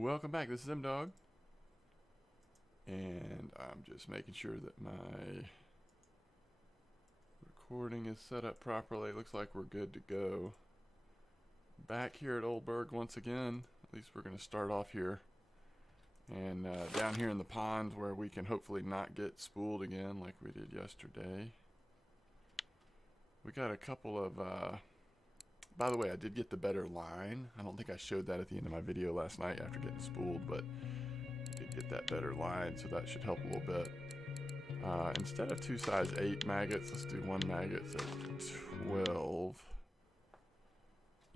Welcome back. This is M-Dog, and I'm just making sure that my recording is set up properly. It looks like we're good to go. Back here at Oldberg once again. At least we're going to start off here. And down here in the pond where we can hopefully not get spooled again like we did yesterday. We got a couple of... by the way, I did get the better line. I don't think I showed that at the end of my video last night after getting spooled, but I did get that better line, so that should help a little bit. Instead of two size 8 maggots, let's do one maggots at 12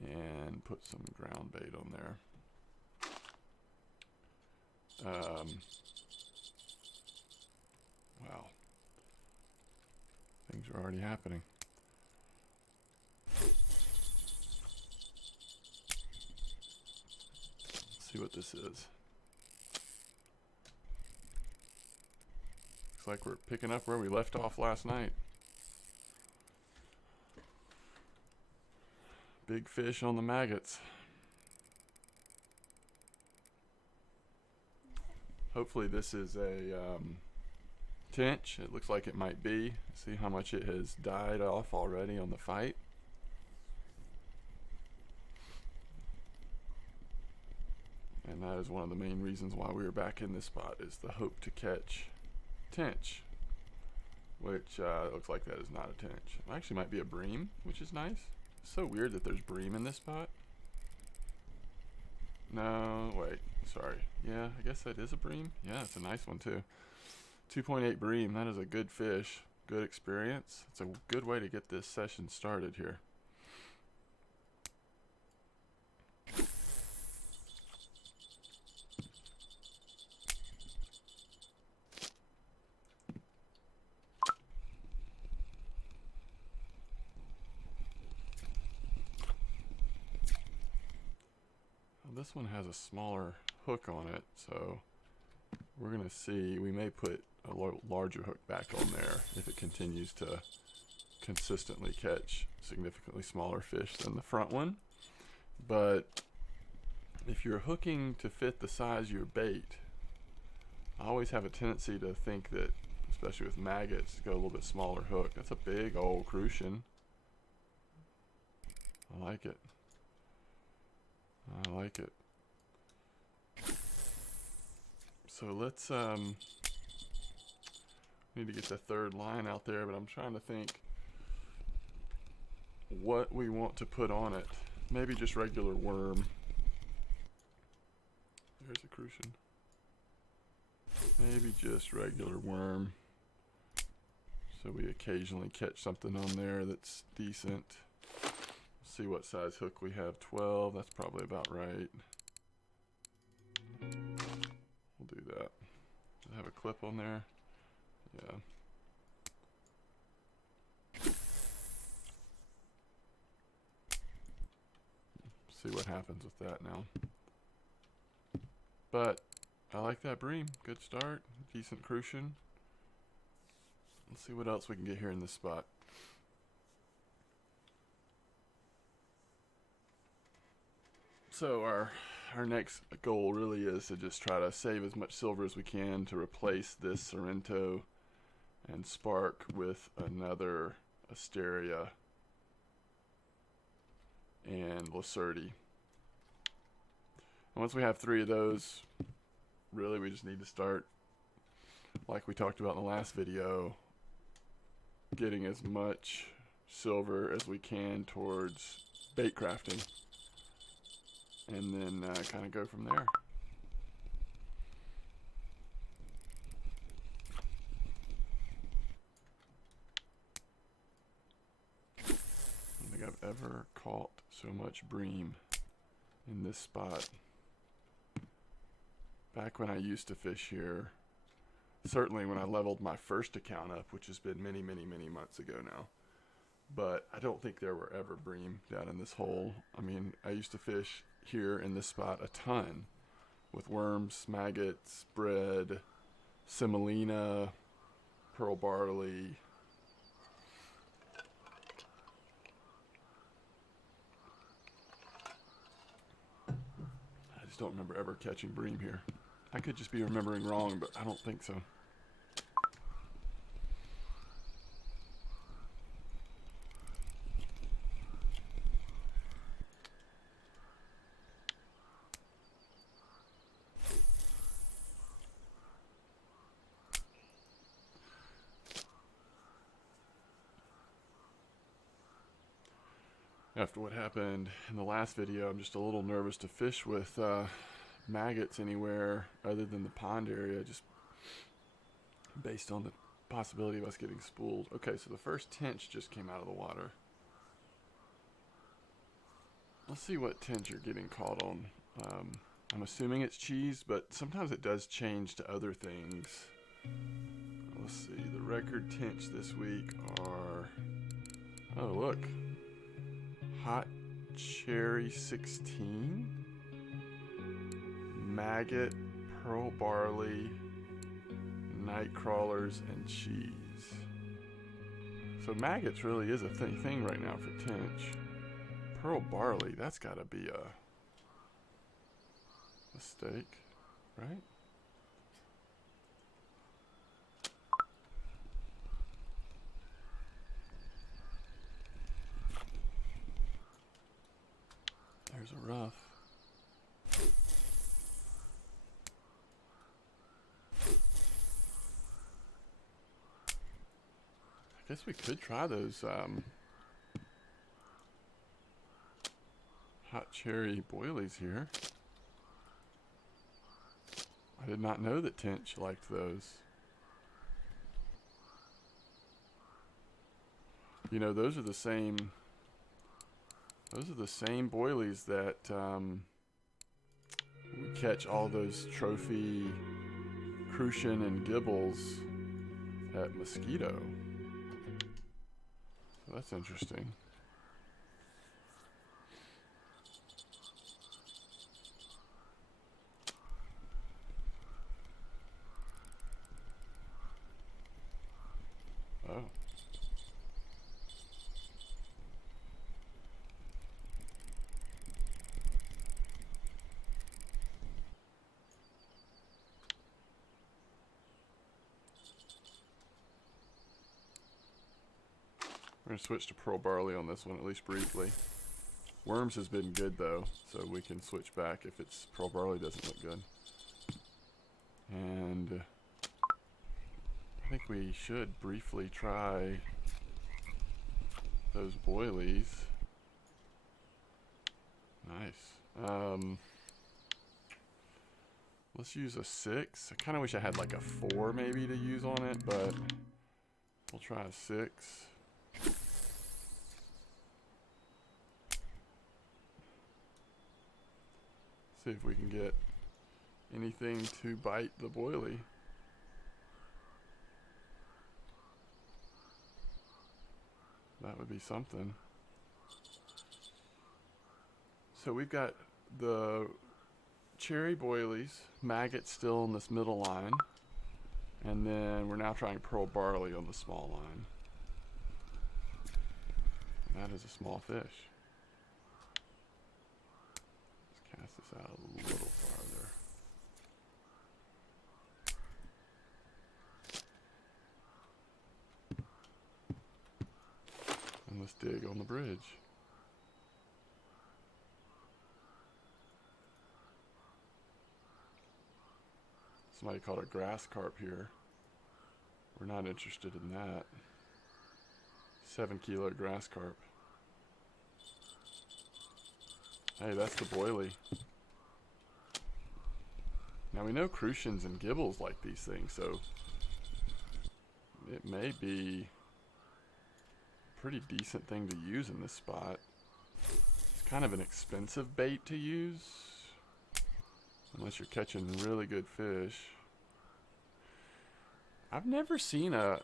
and put some ground bait on there. Wow. Things are already happening. See what this is. Looks like we're picking up where we left off last night. Big fish on the maggots. Hopefully this is a tench. It looks like it might be. See how much it has died off already on the fight. And that is one of the main reasons why we are back in this spot, is the hope to catch tench, which looks like that is not a tench. It actually might be a bream, which is nice. It's so weird that there's bream in this spot. No, wait, sorry. Yeah, I guess that is a bream. Yeah, it's a nice one too. 2.8 bream, that is a good fish, good experience. It's a good way to get this session started here. This one has a smaller hook on it, so we're going to see. We may put a larger hook back on there if it continues to consistently catch significantly smaller fish than the front one. But if you're hooking to fit the size of your bait, I always have a tendency to think that, especially with maggots, to go a little bit smaller hook. That's a big old crucian. I like it. I like it. So let's need to get the third line out there, but I'm trying to think what we want to put on it. Maybe just regular worm. There's a crucian. Maybe just regular worm, so we occasionally catch something on there that's decent. See what size hook we have. 12, that's probably about right. We'll do that. Does it have a clip on there? Yeah. See what happens with that now. But I like that bream. Good start. Decent crucian. Let's see what else we can get here in this spot. So our next goal really is to just try to save as much silver as we can to replace this Sorrento and Spark with another Asteria and Lacerti. And once we have 3 of those, really we just need to start, like we talked about in the last video, getting as much silver as we can towards bait crafting. And then kind of go from there. I don't think I've ever caught so much bream in this spot. Back when I used to fish here, certainly when I leveled my first account up, which has been many, many, many months ago now. But I don't think there were ever bream down in this hole. I mean, I used to fish here in this spot a ton with worms, maggots, bread, semolina, pearl barley. don't remember ever catching bream here. I could just be remembering wrong, but I don't think so. After what happened in the last video, I'm just a little nervous to fish with maggots anywhere other than the pond area, just based on the possibility of us getting spooled. Okay, so the first tench just came out of the water. Let's see what tench you're getting caught on. I'm assuming it's cheese, but sometimes it does change to other things. Let's see, the record tench this week are, oh look, Hot Cherry 16, Maggot, Pearl Barley, Night Crawlers, and cheese. So maggots really is a thing right now for tench. Pearl Barley, that's gotta be a mistake, right? There's a rough. I guess we could try those hot cherry boilies here. I did not know that tench liked those. You know, those are the same boilies that we catch all those trophy crucian and gibbles at Mosquito. So that's interesting. Oh. We're going to switch to Pearl Barley on this one, at least briefly. Worms has been good, though, so we can switch back if it's Pearl Barley doesn't look good. And I think we should briefly try those boilies. Nice. Let's use a 6. I kind of wish I had like a 4 maybe to use on it, but we'll try a 6. See if we can get anything to bite the boilie. That would be something. So we've got the cherry boilies, maggot still in this middle line, and then we're now trying Pearl Barley on the small line. And that is a small fish. Let's cast this out a little farther. And let's dig on the bridge. Somebody caught a grass carp here. We're not interested in that. 7-kilo grass carp. Hey, that's the boilie. Now we know crucians and gibbles like these things, so it may be a pretty decent thing to use in this spot. It's kind of an expensive bait to use, unless you're catching really good fish. I've never seen at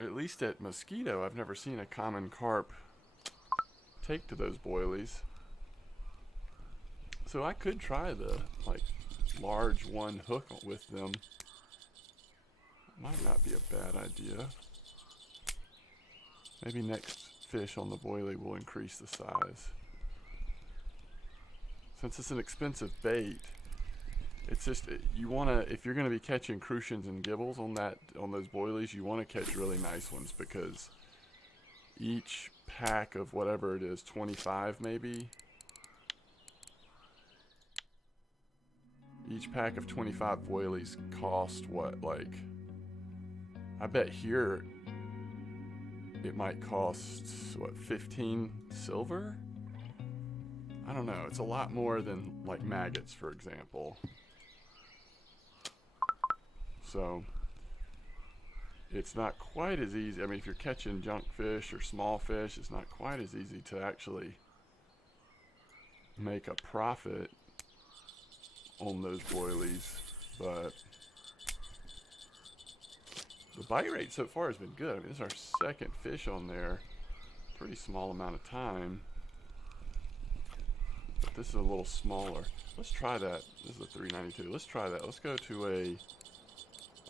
least at Mosquito, I've never seen a common carp take to those boilies. So I could try the large one hook with them. Might not be a bad idea. Maybe next fish on the boilie will increase the size. Since it's an expensive bait, It's just you want to, if you're going to be catching crucians and gibbles on those boilies, you want to catch really nice ones, because each pack of whatever it is, 25 maybe. Each pack of 25 boilies cost what, like, I bet here it might cost, what, 15 silver? I don't know. It's a lot more than, like, maggots, for example. So, it's not quite as easy. I mean, if you're catching junk fish or small fish, it's not quite as easy to actually make a profit on those boilies. But the bite rate so far has been good. I mean, this is our second fish on there. Pretty small amount of time. But this is a little smaller. Let's try that. This is a 392. Let's try that. Let's go to a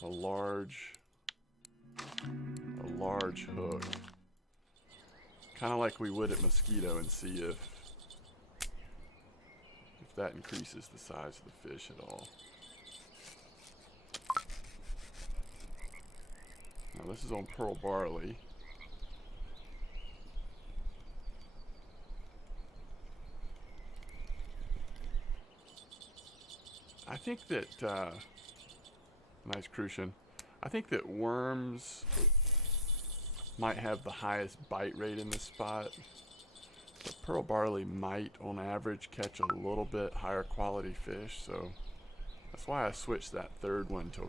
large hook, kind of like we would at mosquito, and see if that increases the size of the fish at all. Now this is on pearl barley. I think that nice crucian. I think that worms might have the highest bite rate in this spot. But pearl barley might, on average, catch a little bit higher quality fish. So that's why I switched that third one to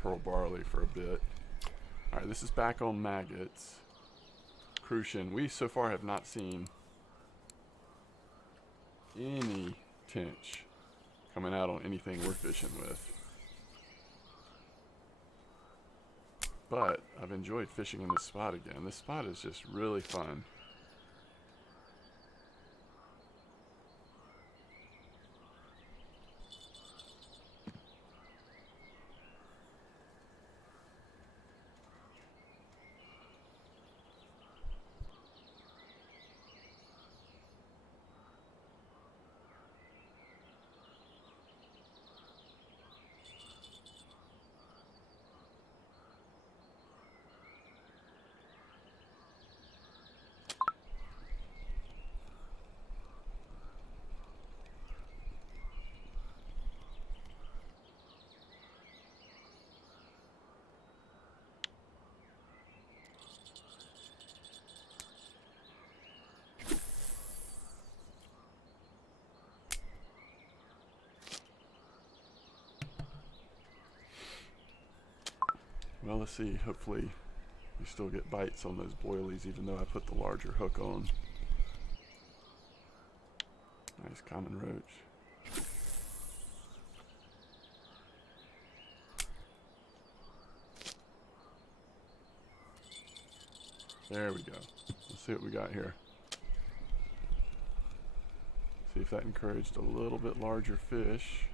pearl barley for a bit. Alright, this is back on maggots. Crucian. We so far have not seen any tench coming out on anything we're fishing with. But I've enjoyed fishing in this spot again. This spot is just really fun. Well, let's see. Hopefully we still get bites on those boilies, even though I put the larger hook on. Nice common roach. There we go. Let's see what we got here. See if that encouraged a little bit larger fish.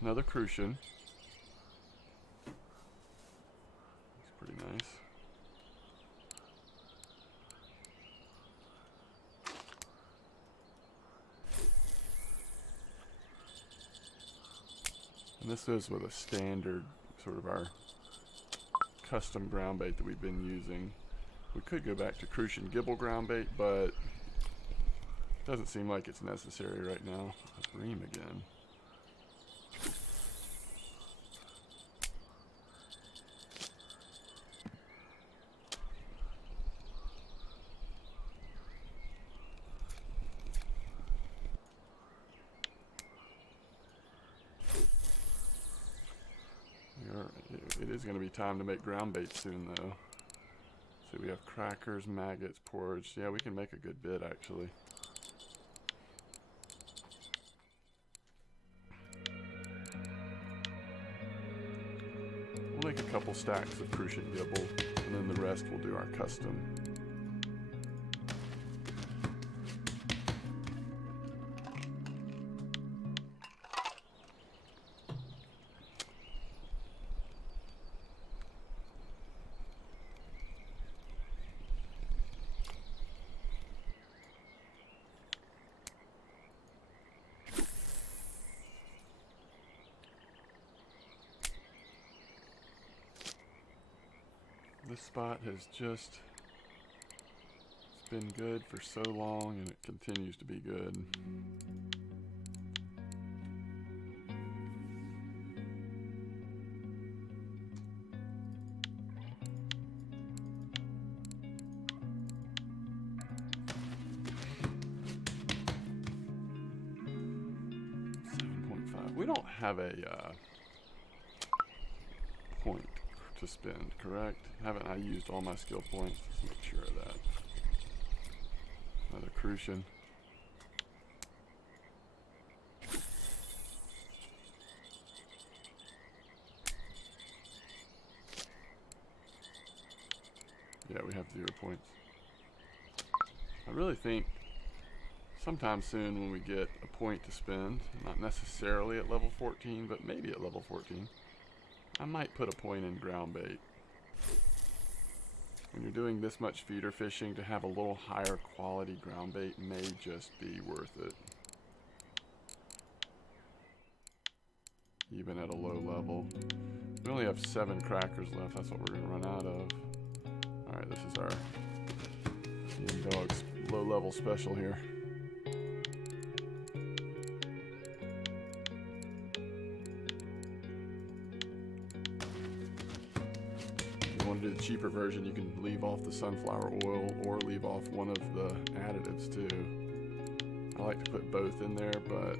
Another crucian. Pretty nice. And this is with a standard, sort of our custom ground bait that we've been using. We could go back to crucian gibble ground bait, but it doesn't seem like it's necessary right now. A bream again. It is going to be time to make ground bait soon, though. So we have crackers, maggots, porridge. Yeah, we can make a good bit, actually. We'll make a couple stacks of crucian gibble, and then the rest we'll do our custom. This spot has just, it's been good for so long and it continues to be good. We don't have a point to spend, correct? Haven't I used all my skill points? Let's make sure of that. Another crucian. Yeah, we have 0 points. I really think sometime soon when we get a point to spend, not necessarily at level 14, but maybe at level 14, I might put a point in ground bait. When you're doing this much feeder fishing, to have a little higher quality ground bait may just be worth it. Even at a low level. We only have 7 crackers left, that's what we're going to run out of. Alright, this is our Young Dogs low level special here. Do the cheaper version, you can leave off the sunflower oil or leave off one of the additives too. I like to put both in there, but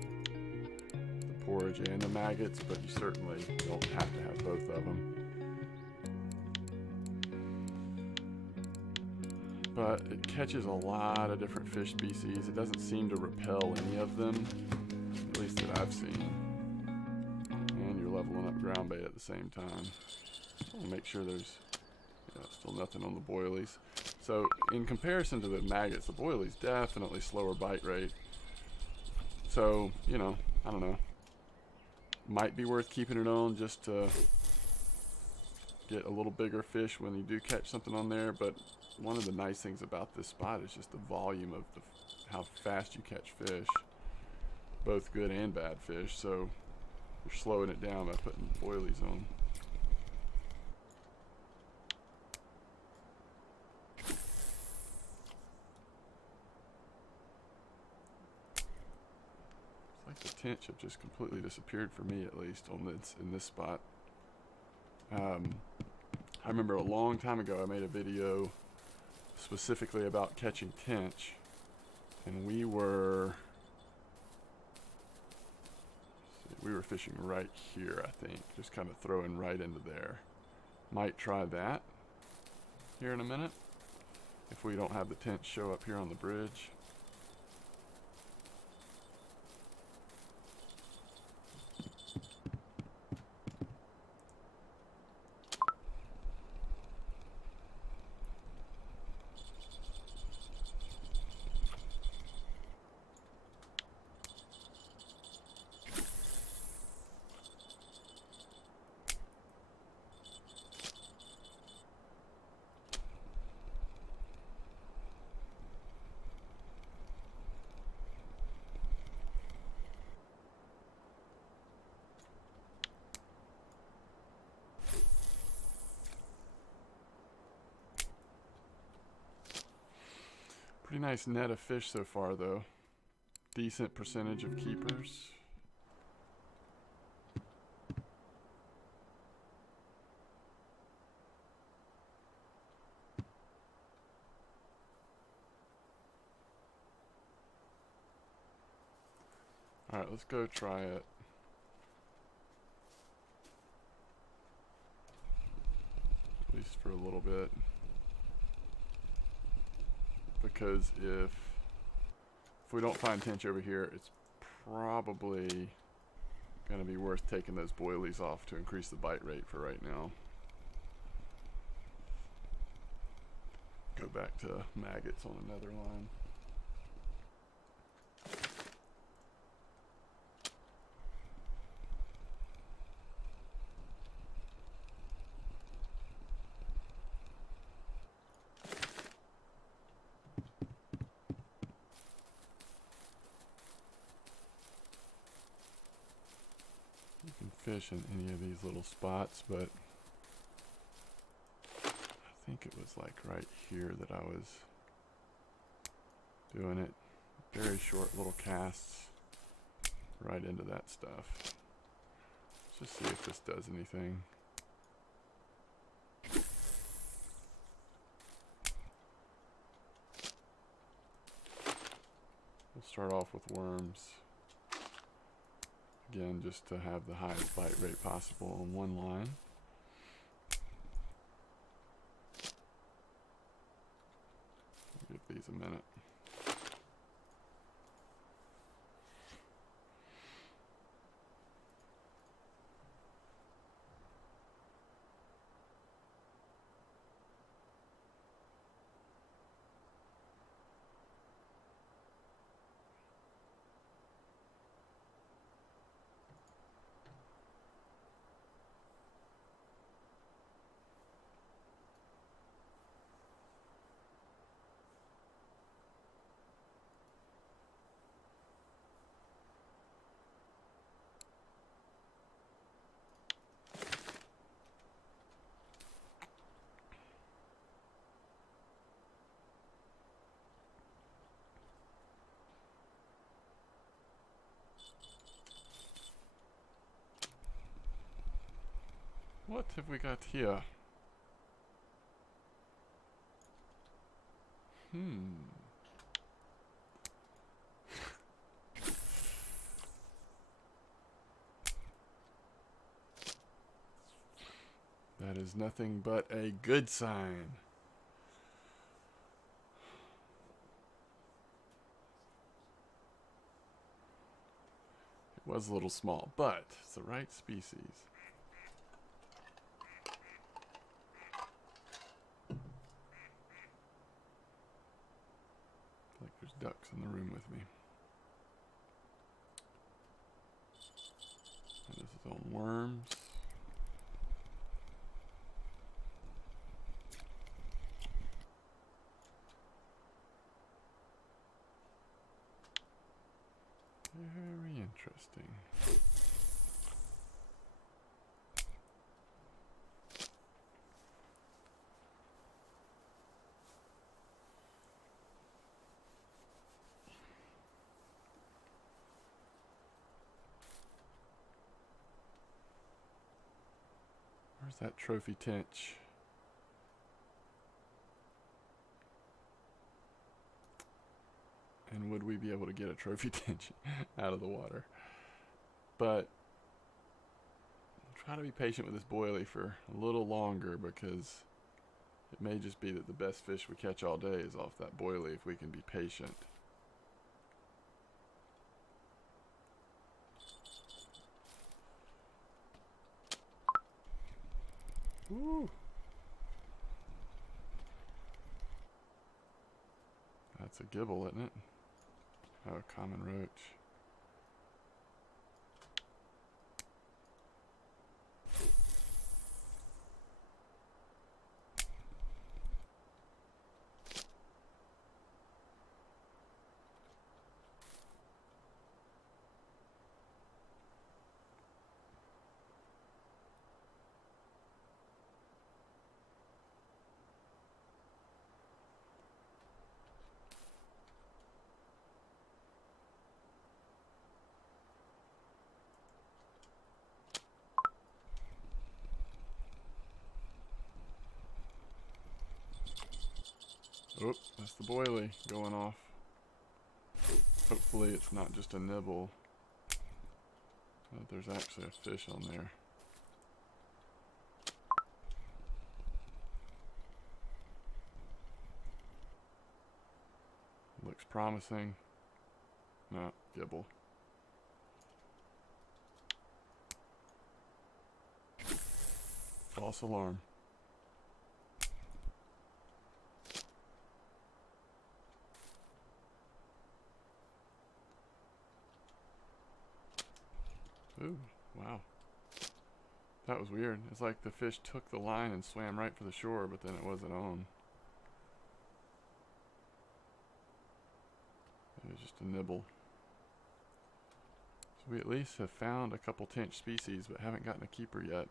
the porridge and the maggots, but you certainly don't have to have both of them. But it catches a lot of different fish species. It doesn't seem to repel any of them, at least that I've seen. And you're leveling up ground bait at the same time. I want to make sure there's still nothing on the boilies. So in comparison to the maggots, the boilies definitely slower bite rate. So, you know, I don't know. Might be worth keeping it on just to get a little bigger fish when you do catch something on there. But one of the nice things about this spot is just the volume of how fast you catch fish. Both good and bad fish. So you're slowing it down by putting boilies on. The tench have just completely disappeared for me, at least on this in this spot. I remember a long time ago I made a video specifically about catching tench, and we were fishing right here, I think, just kind of throwing right into there. Might try that here in a minute if we don't have the tench show up here on the bridge. Pretty nice net of fish so far, though. Decent percentage of keepers. Alright, let's go try it. At least for a little bit. Because if we don't find tench over here, it's probably going to be worth taking those boilies off to increase the bite rate for right now. Go back to maggots on another line. Fish in any of these little spots, but I think it was like right here that I was doing it. Very short little casts right into that stuff. Let's just see if this does anything. We'll start off with worms. Again, just to have the highest bite rate possible on one line. Give these a minute. What have we got here? That is nothing but a good sign. It was a little small, but it's the right species. Like there's ducks in the room with me. And this is on worms. Very interesting. Where's that trophy tench? And would we be able to get a trophy tench out of the water? But I'll try to be patient with this boilie for a little longer, because it may just be that the best fish we catch all day is off that boilie if we can be patient. Woo! That's a gibble, isn't it? Oh, a common roach. Oh, that's the boilie going off. Hopefully it's not just a nibble. There's actually a fish on there. Looks promising. No, gibble. False alarm. Ooh, wow. That was weird. It's like the fish took the line and swam right for the shore, but then it wasn't on. It was just a nibble. So we at least have found a couple tench species, but haven't gotten a keeper yet.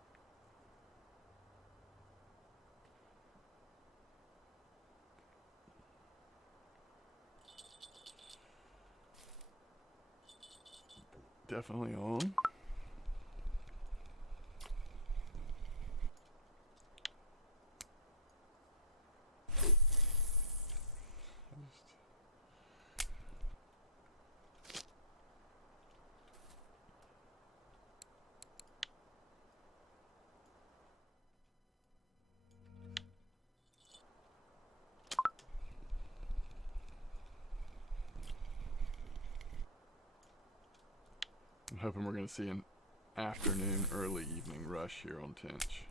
Definitely on. I'm hoping we're going to see an afternoon, early evening rush here on Tench.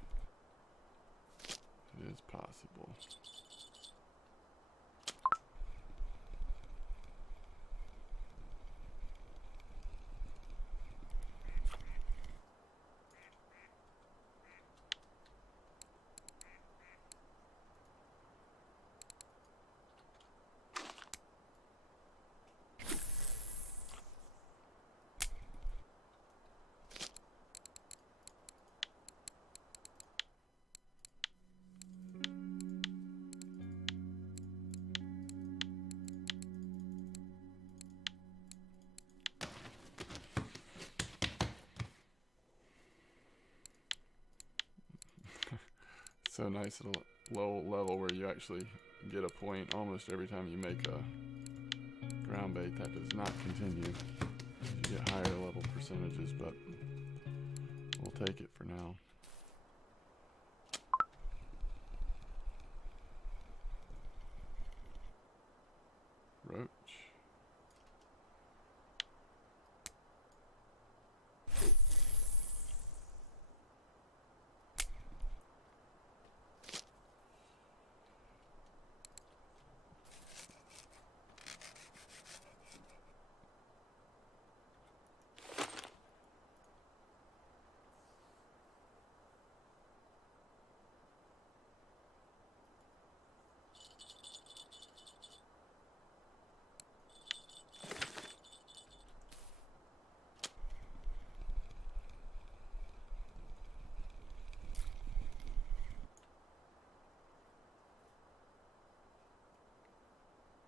It is possible. So nice at a low level where you actually get a point almost every time you make a ground bait. That does not continue. You get higher level percentages, but we'll take it for now. Roach.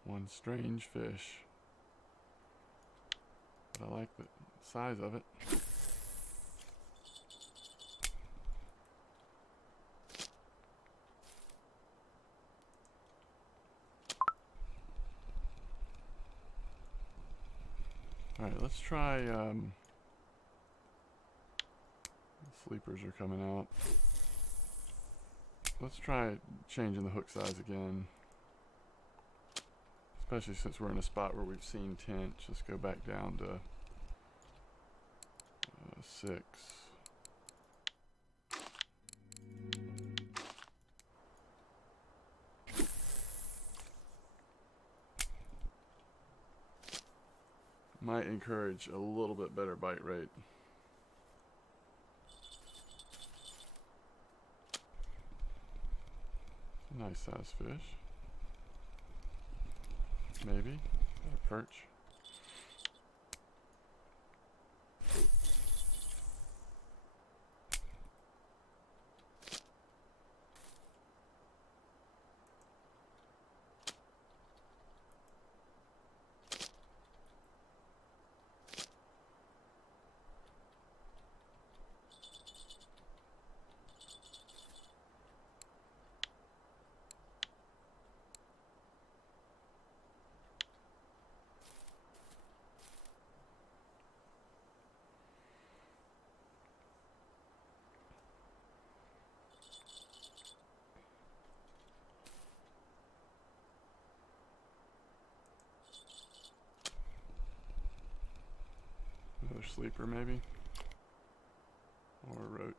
One strange fish, but I like the size of it. All right, let's try, sleepers are coming out. Let's try changing the hook size again. Especially since we're in a spot where we've seen tench. Let's go back down to 6. Might encourage a little bit better bite rate. Nice size fish. Maybe. A perch. Another sleeper maybe, or a roach.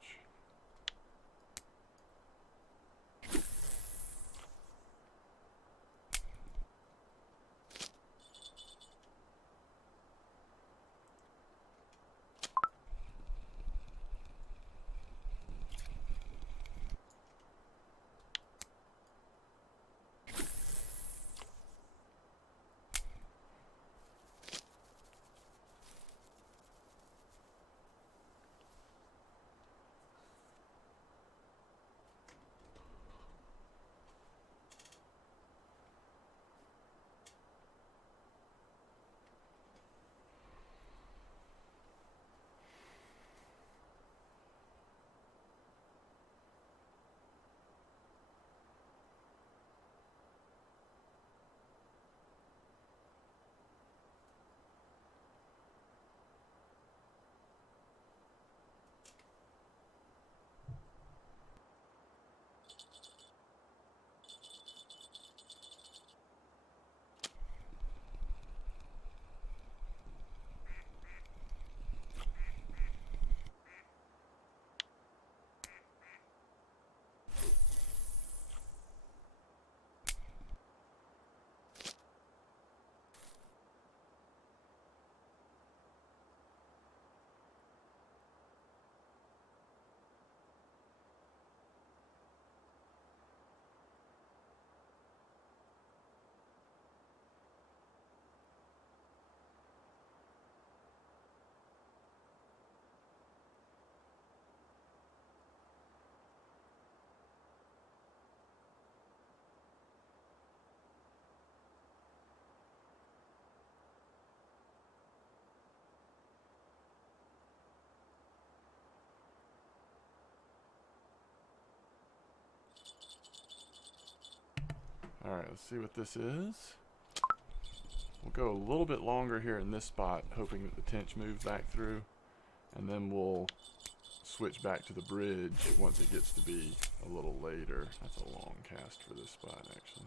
Alright, let's see what this is. We'll go a little bit longer here in this spot, hoping that the tench moves back through. And then we'll switch back to the bridge once it gets to be a little later. That's a long cast for this spot, actually.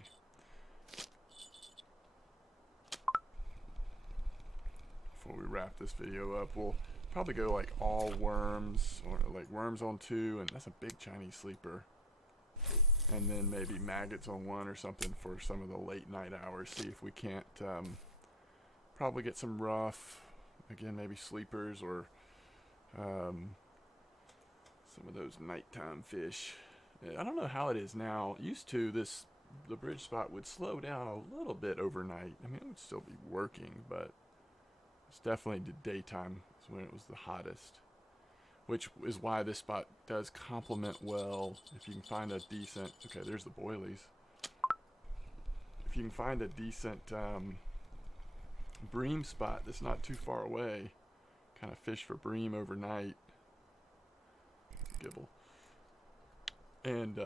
Before we wrap this video up, we'll probably go like all worms, or like worms on 2, and that's a big Chinese sleeper. And then maybe maggots on 1 or something for some of the late night hours. See if we can't probably get some rough, again, maybe sleepers or some of those nighttime fish. I don't know how it is now. Used to, the bridge spot would slow down a little bit overnight. I mean, it would still be working, but it's definitely the daytime is when it was the hottest, which is why this spot does complement well. If you can find a decent, okay, there's the boilies. If you can find a decent bream spot that's not too far away, kind of fish for bream overnight, gibble, and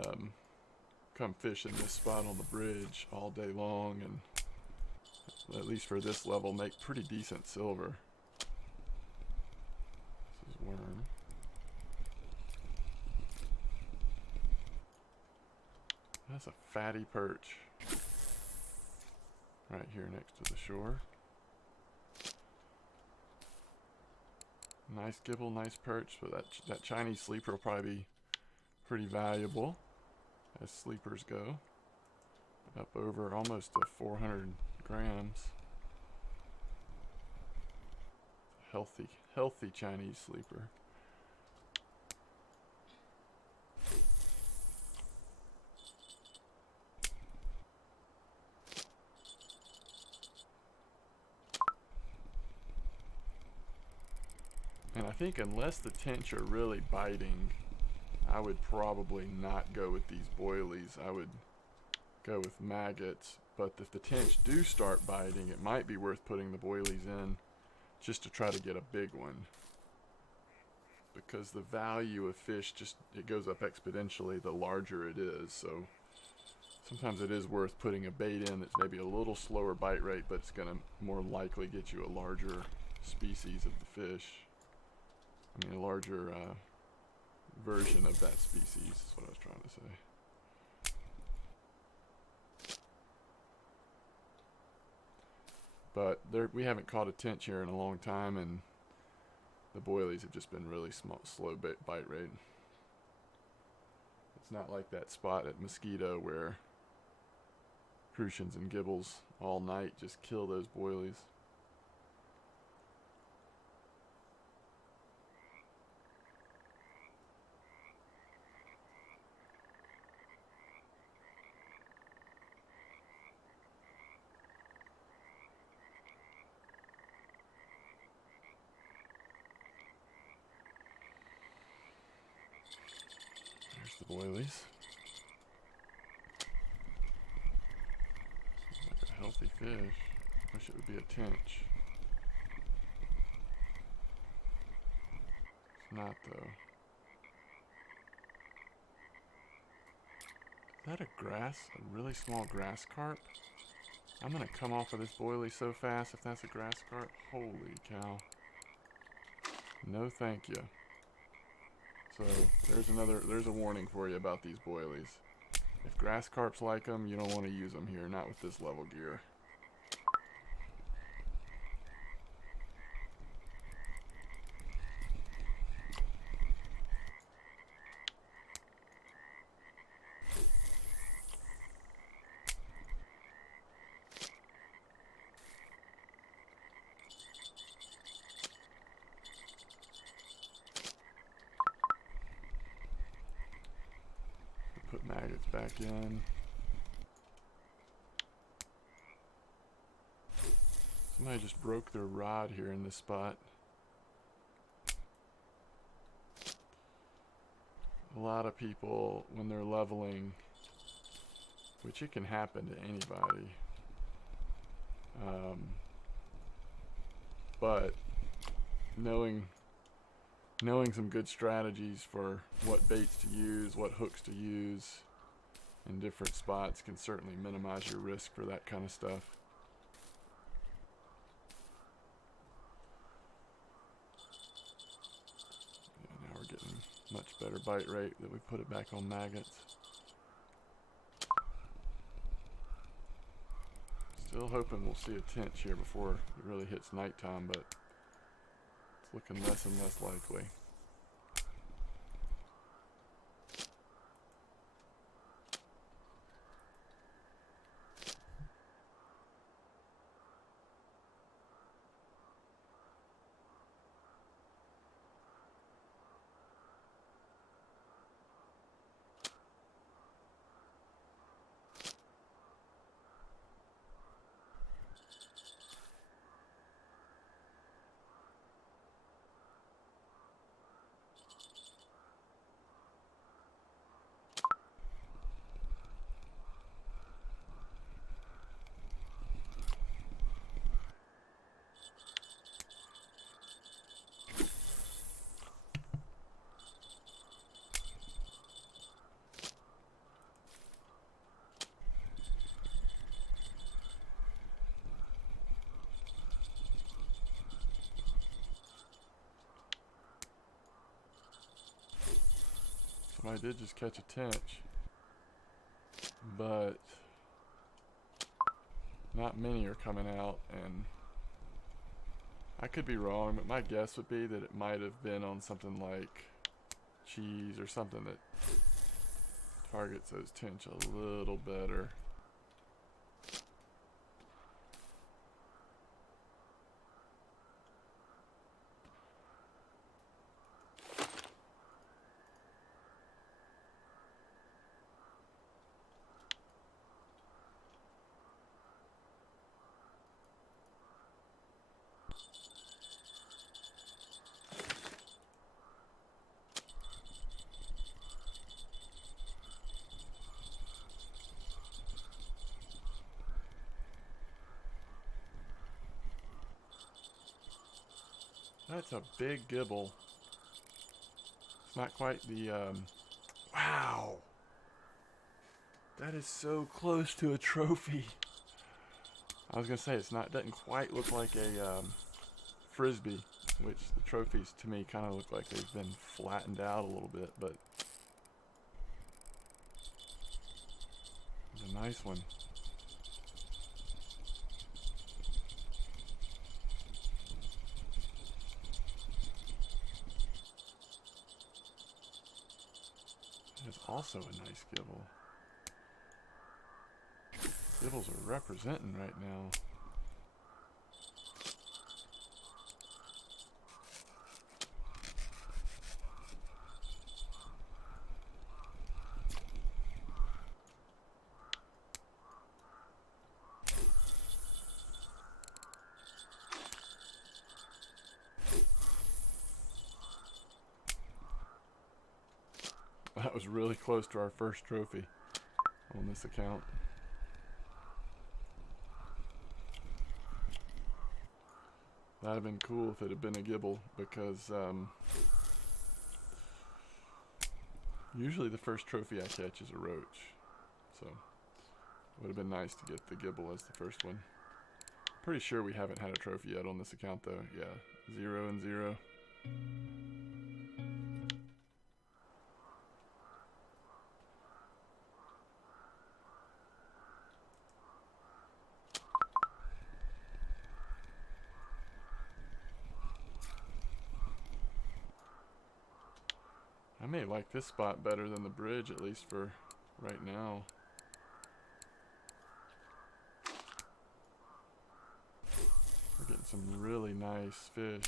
come fish in this spot on the bridge all day long, and at least for this level make pretty decent silver. This is worm. That's a fatty perch right here next to the shore. Nice gibble, nice perch. So that Chinese sleeper will probably be pretty valuable as sleepers go. Up over almost to 400 grams. Healthy Chinese sleeper. And I think unless the tench are really biting, I would probably not go with these boilies. I would go with maggots. But if the tench do start biting, it might be worth putting the boilies in just to try to get a big one. Because the value of fish it goes up exponentially the larger it is. So sometimes it is worth putting a bait in that's maybe a little slower bite rate, but it's going to more likely get you a larger species of the fish. I mean, a larger version of that species is what I was trying to say. But we haven't caught a tench here in a long time, and the boilies have just been really slow bite rate. It's not like that spot at Mosquito where crucians and gibbles all night just kill those boilies. The boilies. Seems like a healthy fish. Wish it would be a tench. It's not though. Is that a really small grass carp? I'm gonna come off of this boilie so fast if that's a grass carp. Holy cow. No thank you. So there's a warning for you about these boilies. If grass carps like them, you don't want to use them here, not with this level gear. Put maggots back in. Somebody just broke their rod here in this spot. A lot of people, when they're leveling, which it can happen to anybody, but knowing some good strategies for what baits to use, what hooks to use, in different spots can certainly minimize your risk for that kind of stuff. Yeah, now we're getting much better bite rate that we put it back on maggots. Still hoping we'll see a tench here before it really hits nighttime, but it's looking less and less likely. I did just catch a tench, but not many are coming out, and I could be wrong, but my guess would be that it might have been on something like cheese or something that targets those tench a little better. That's a big gibble. It's not quite the, wow! That is so close to a trophy. I was gonna say, doesn't quite look like a, frisbee, which the trophies to me kind of look like they've been flattened out a little bit, but it's a nice one. It's also a nice gibble. Gibbles are representing right now. That was really close to our first trophy on this account. That'd have been cool if it had been a gibble, because usually the first trophy I catch is a roach. So it would have been nice to get the gibble as the first one. Pretty sure we haven't had a trophy yet on this account though. Yeah, 0 and 0. I may like this spot better than the bridge, at least for right now. We're getting some really nice fish.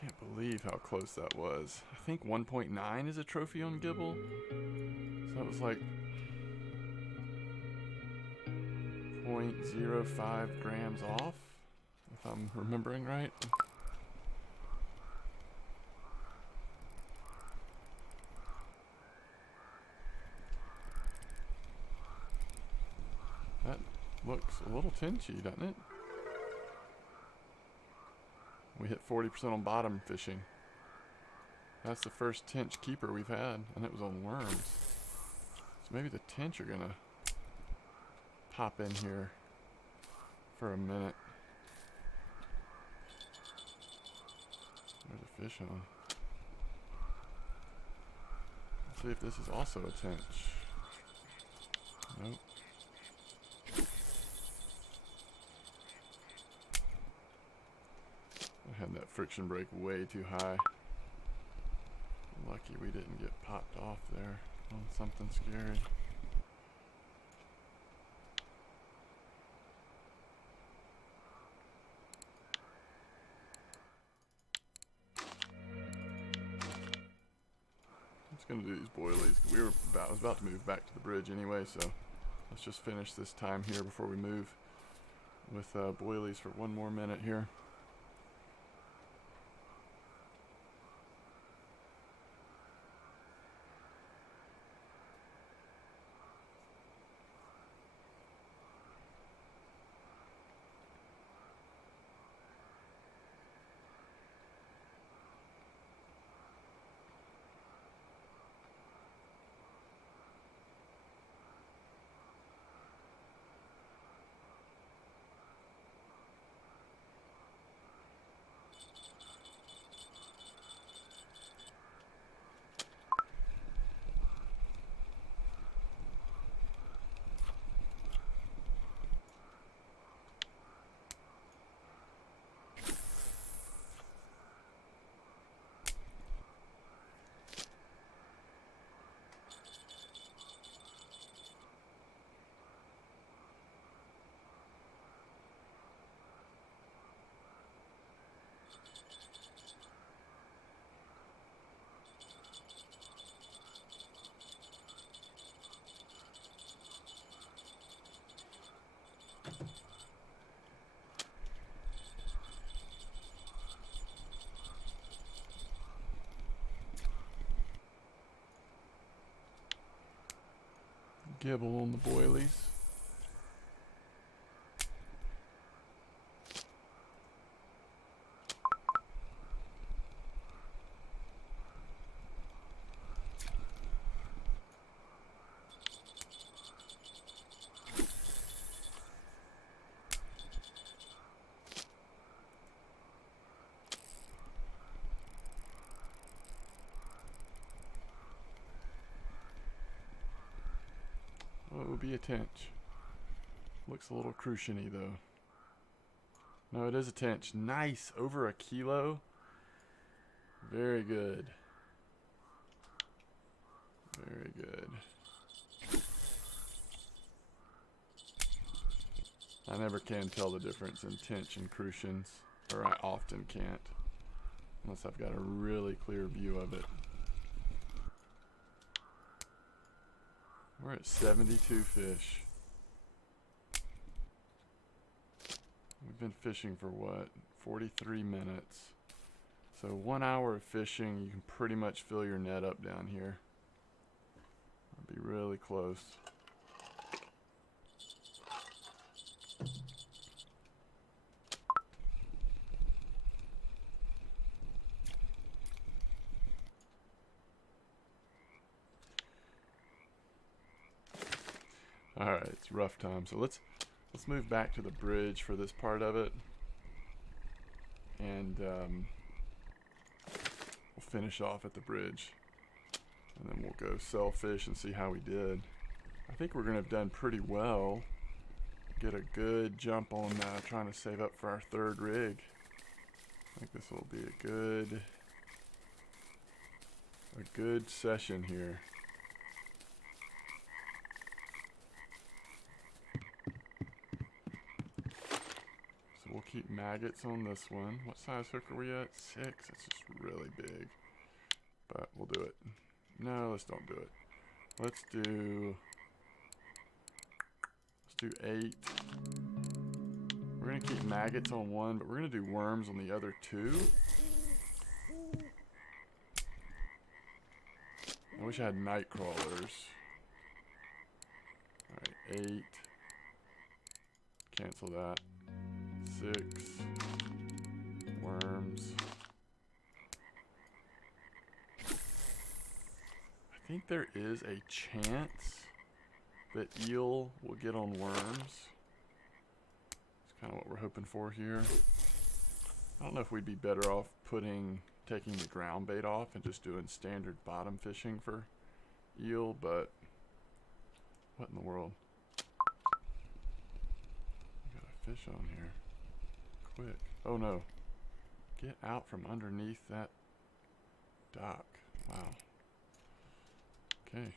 Can't believe how close that was. I think 1.9 is a trophy on gibble. So that was like 0.05 grams off, I if I'm remembering right. That looks a little tinchy, doesn't it? We hit 40% on bottom fishing. That's the first tench keeper we've had, and it was on worms. So maybe the tench are gonna pop in here for a minute. There's a fish on. Let's see if this is also a tench. Nope. I had that friction brake way too high. Lucky we didn't get popped off there on something scary. I'm just gonna do these boilies. I was about to move back to the bridge anyway, so let's just finish this time here before we move with boilies for one more minute here. Gibble on the boilies. Well, it would be a tench. Looks a little crucian-y though. No, it is a tench. Nice! Over a kilo. Very good. Very good. I never can tell the difference in tench and crucians, or I often can't, unless I've got a really clear view of it. We're at 72 fish. We've been fishing for what? 43 minutes. So 1 hour of fishing, you can pretty much fill your net up down here. I'll be really close. Alright, it's rough time. So let's move back to the bridge for this part of it. And we'll finish off at the bridge. And then we'll go sell fish and see how we did. I think we're going to have done pretty well. Get a good jump on trying to save up for our third rig. I think this will be a good session here. We'll keep maggots on this one. What size hook are we at? 6. It's just really big. But we'll do it. No, let's don't do it. Let's do 8. We're gonna keep maggots on one, but we're gonna do worms on the other two. I wish I had night crawlers. Alright, 8. Cancel that. 6. Worms. I think there is a chance that eel will get on worms. That's kind of what we're hoping for here. I don't know if we'd be better off taking the ground bait off and just doing standard bottom fishing for eel, but what in the world? We got a fish on here. Quick. Oh no. Get out from underneath that dock. Wow. Okay.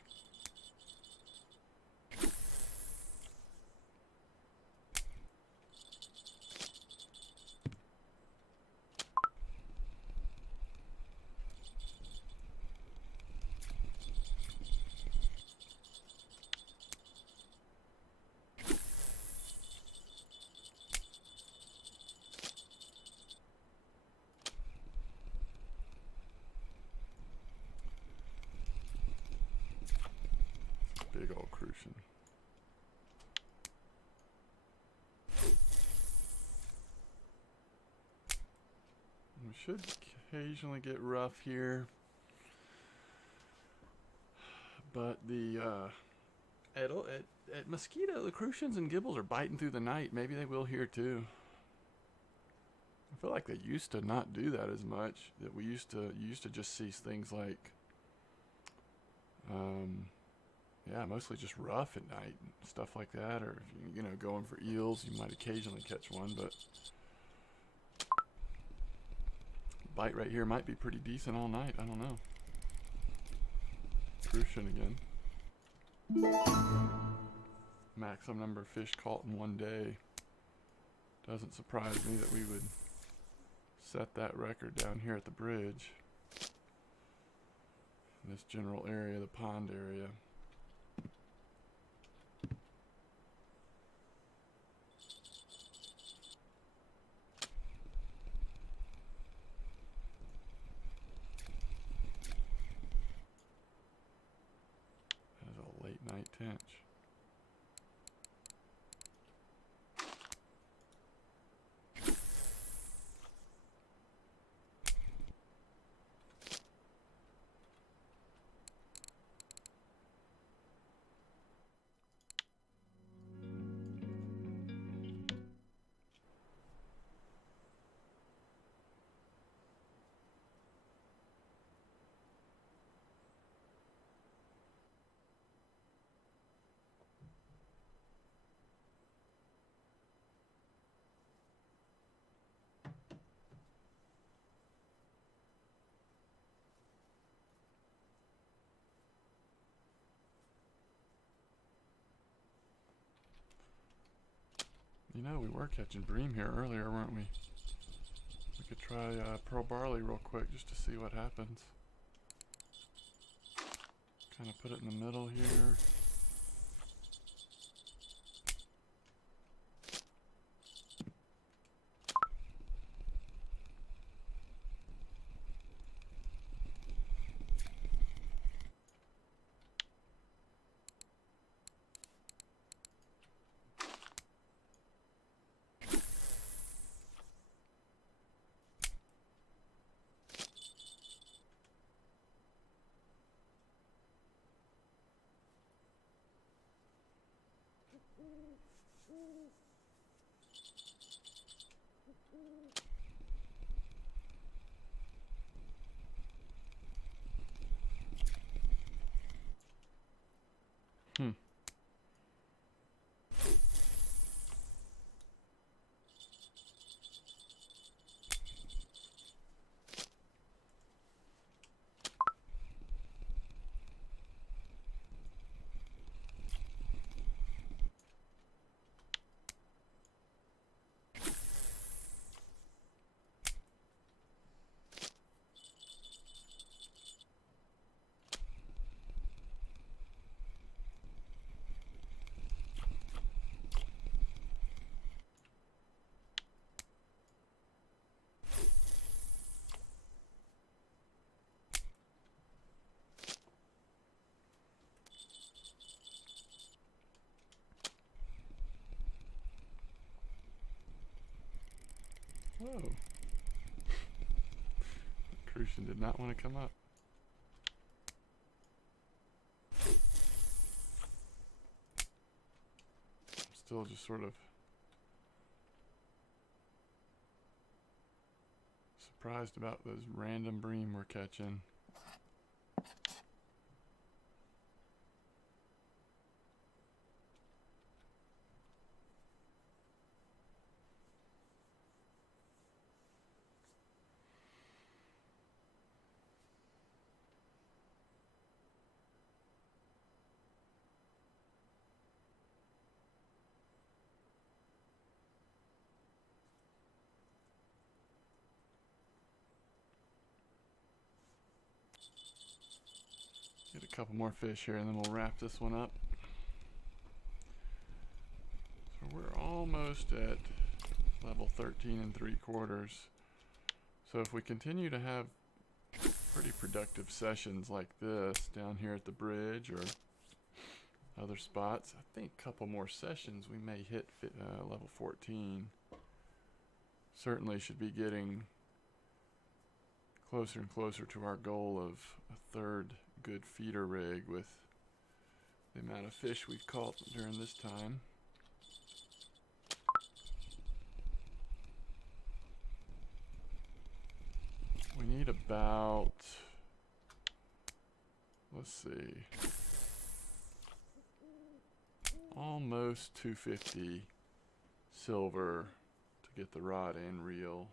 Big old crucian. We should occasionally get rough here, but the at Mosquito, the crucians and gibbles are biting through the night. Maybe they will here too. I feel like they used to not do that as much. That you used to just see things like, yeah, mostly just rough at night and stuff like that. Or if you know, going for eels, you might occasionally catch one, but bite right here might be pretty decent all night. I don't know. Crucian again. Maximum number of fish caught in one day. Doesn't surprise me that we would set that record down here at the bridge. In this general area, the pond area. That is a late night tench. You know, we were catching bream here earlier, weren't we? We could try pearl barley real quick just to see what happens. Kind of put it in the middle here. Hmm. Whoa. Crucian did not want to come up. Still just sort of surprised about those random bream we're catching. Get a couple more fish here and then we'll wrap this one up. So we're almost at level 13 3/4. So if we continue to have pretty productive sessions like this down here at the bridge or other spots, I think a couple more sessions we may hit level 14. Certainly should be getting closer and closer to our goal of a third good feeder rig with the amount of fish we've caught during this time. We need about, let's see, almost 250 silver to get the rod and reel.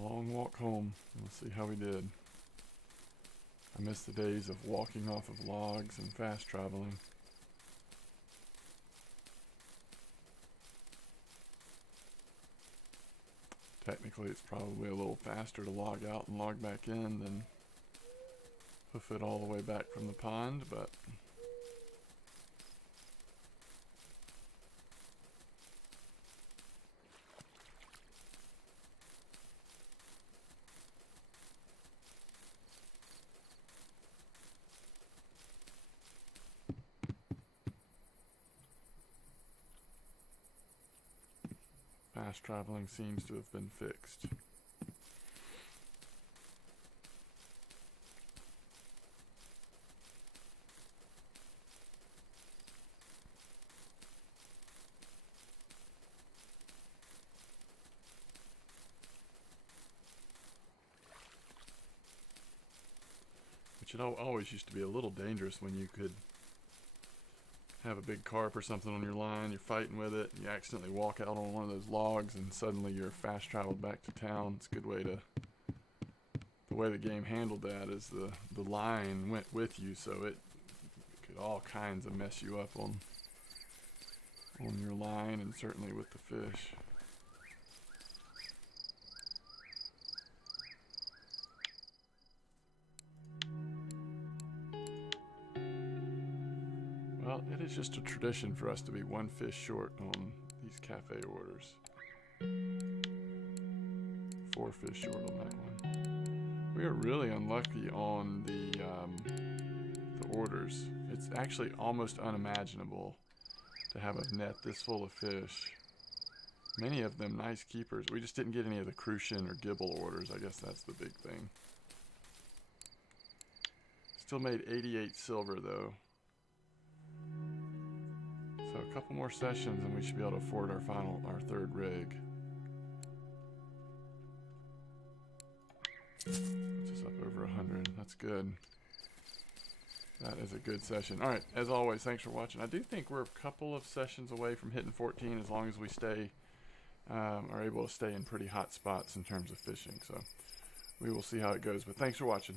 Long walk home. We'll see how we did. I miss the days of walking off of logs and fast traveling. Technically, it's probably a little faster to log out and log back in than hoof it all the way back from the pond, but fast traveling seems to have been fixed. Which it always used to be a little dangerous when you could have a big carp or something on your line, you're fighting with it, and you accidentally walk out on one of those logs and suddenly you're fast traveled back to town. It's a good way to, the way the game handled that is the line went with you, so it could all kinds of mess you up on your line and certainly with the fish. Well, it is just a tradition for us to be one fish short on these cafe orders. 4 fish short on that one. We are really unlucky on the orders. It's actually almost unimaginable to have a net this full of fish. Many of them nice keepers. We just didn't get any of the crucian or gibble orders. I guess that's the big thing. Still made 88 silver though. So a couple more sessions and we should be able to afford our third rig. Puts us up over 100. That's good. That is a good session. All right, as always, thanks for watching. I do think we're a couple of sessions away from hitting 14 as long as we are able to stay in pretty hot spots in terms of fishing. So we will see how it goes. But thanks for watching.